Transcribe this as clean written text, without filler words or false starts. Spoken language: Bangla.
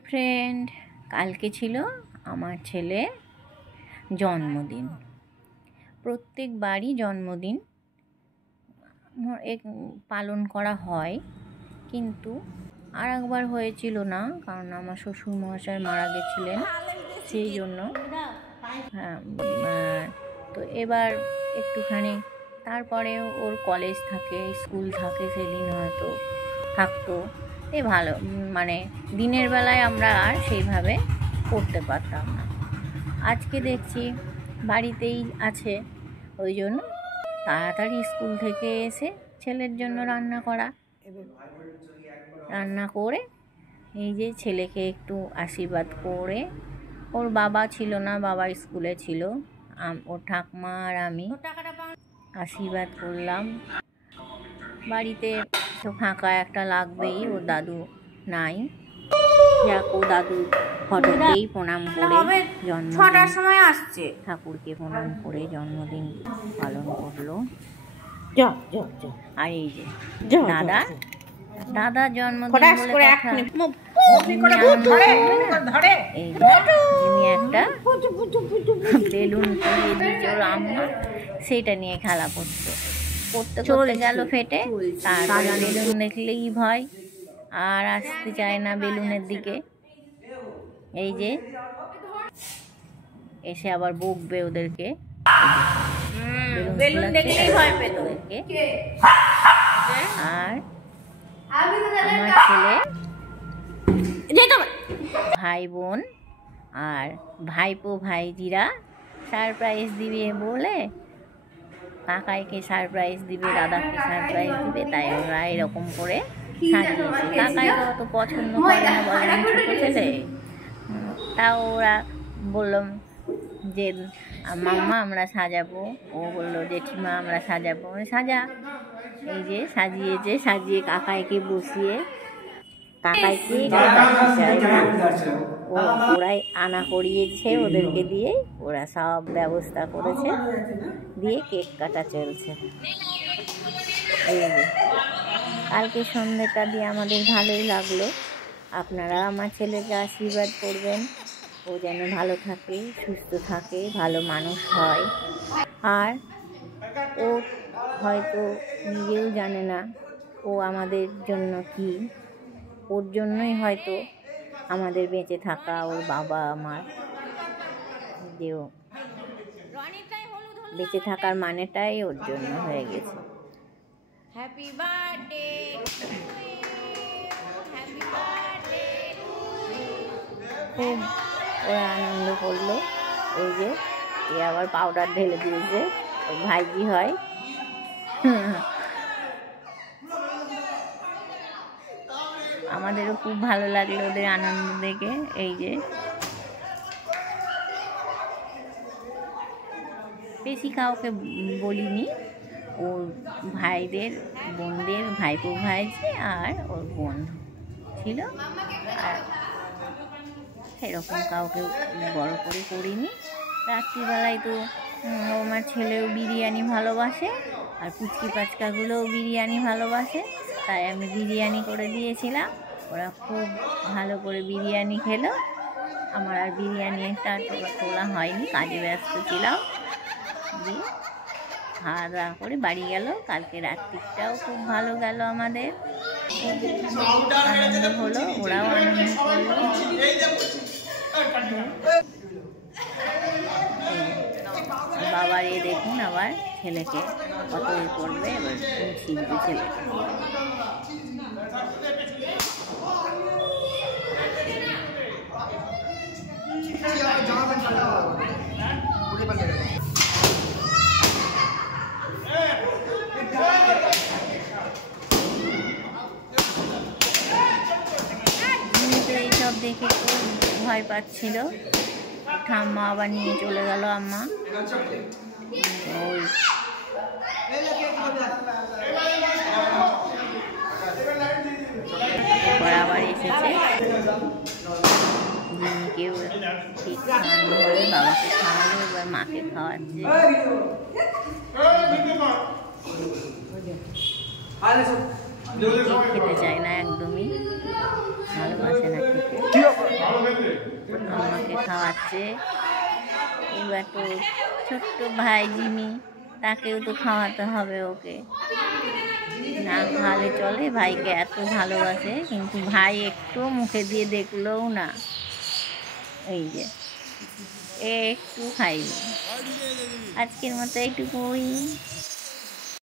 হাই ফ্রেন্ড, কালকে ছিল আমার ছেলে জন্মদিন। প্রত্যেকবারই জন্মদিন পালন করা হয়, কিন্তু আর একবার হয়েছিল না, কারণ আমার শ্বশুরমশাই মারা গেছিলেন, সেই জন্য। তো এবার একটুখানি, তারপরে ওর কলেজ থাকে, স্কুল থাকে, সেদিন হয়তো থাকতো, ভালো মানে দিনের বেলায় আমরা আর সেইভাবে করতে পারতাম না। আজকে দেখছি বাড়িতেই আছে, ওই জন্য তাড়াতাড়ি স্কুল থেকে এসে ছেলের জন্য রান্না করে এই যে ছেলেকে একটু আশীর্বাদ করে, ওর বাবা ছিল না, বাবা স্কুলে ছিল, ওর ঠাকমা আর আমি আশীর্বাদ করলাম। বাড়িতে তো ফাঁকা একটা লাগবেই, ওর দাদু নাই, যাক ও দাদুর ফটোকেই প্রণাম করে ছটার সময় আসছে, ঠাকুরকে প্রণাম করে জন্মদিন পালন করলো। আর এই যে দাদা জন্মদিন বলে একটা বেলুন ওর আম্মা সেইটা নিয়ে খেলা করতো, করতে গেল ফেটে, তারপরে বেলুন দেখলেই ভয়, আর আসতে চায় না বেলুনের দিকে। এই যে এসে আবার বকবে ওদেরকে, বেলুন দেখলেই ভয় পেত ওদেরকে। আর আমার ছেলে, ভাই বোন আর ভাইপো ভাইজিরা সারপ্রাইজ দিবে বলে, কাকাইকে সারপ্রাইজ দিবে, দাদাকে সারপ্রাইজ দিবে, তাই ওরা এরকম করে সাজিয়েছে। কাকাইকে অত পছন্দ করে না, বলেন ছোট ছেলে, তাও ওরা বললাম যে মাম্মা আমরা সাজাবো, ও বললো জেঠিমা আমরা সাজাবো, সাজা। এই যে সাজিয়েছে, সাজিয়ে কাকাইকে বসিয়ে, কাকাইকে ওরাই আনা করিয়েছে ওদেরকে দিয়ে, ওরা সব ব্যবস্থা করেছে, দিয়ে কেক কাটা চলছে। এই যে কালকে সন্ধ্যেটা দিয়ে আমাদের ভালোই লাগলো। আপনারা আমার ছেলেকে আশীর্বাদ করবেন, ও যেন ভালো থাকে, সুস্থ থাকে, ভালো মানুষ হয়। আর ও হয়তো নিজেও জানে না ও আমাদের জন্য কি, ওর জন্যই হয়তো আমাদের বেঁচে থাকা, ওর বাবা আমার, যে ও বেঁচে থাকার মানেটাই ওর জন্য হয়ে গেছে। হ্যাপি বার্থডে, খুব ওরা আনন্দ করলো। এই যে এ আবার পাউডার ঢেলে দিয়েছে, ওর ভাইজি হয়। আমাদেরও খুব ভালো লাগলো ওদের আনন্দ দেখে। এই যে বেশি কাউকে বলিনি, ওর ভাইদের বোনদের, ভাইপো ভাইজি আর ওর বোন ছিল, আর সেরকম কাউকে বড় করে করিনি। রাত্রিবেলায় তো আমার ছেলেও বিরিয়ানি ভালোবাসে, আর পুচকি পাচকাগুলোও বিরিয়ানি ভালোবাসে, তাই আমি বিরিয়ানি করে দিয়েছিলাম, ওরা খুব ভালো করে বিরিয়ানি খেলো। আমার আর বিরিয়ানিটা তোলা হয়নি, কাজে ব্যস্ত ছিলাম। দিয়ে খাওয়া দাওয়া করে বাড়ি গেল। কালকে রাত্রিটাও খুব ভালো গেল, আমাদের আনন্দ হলো, ওরাও আনন্দ করলো। বাবার এ দেখুন, আবার ছেলেকে কত করবে, এবার শিখবে ছেলেকে। এইসব দেখে খুব ভয় পাচ্ছিল, ঠাম্মা আবার নিয়ে চলে গেল আম্মা। ওই আবার এসেছে, কেউ ঠিক খাওয়ানো হলে বাবাকে খাওয়ালো, এবার মাকে খাওয়াচ্ছে। খেতে চায় না, একদমই ভালোবাসে না খেতে। খাওয়াচ্ছে। এবার তো ছোট্ট ভাই জিমি, তাকেও তো খাওয়াতে হবে ওকে, না খাওয়ালে চলে? ভাইকে এত ভালোবাসে, কিন্তু ভাই একটু মুখে দিয়ে দেখলেও না। এই যে একটু খাইনি। আজকের মতো এইটুকুই।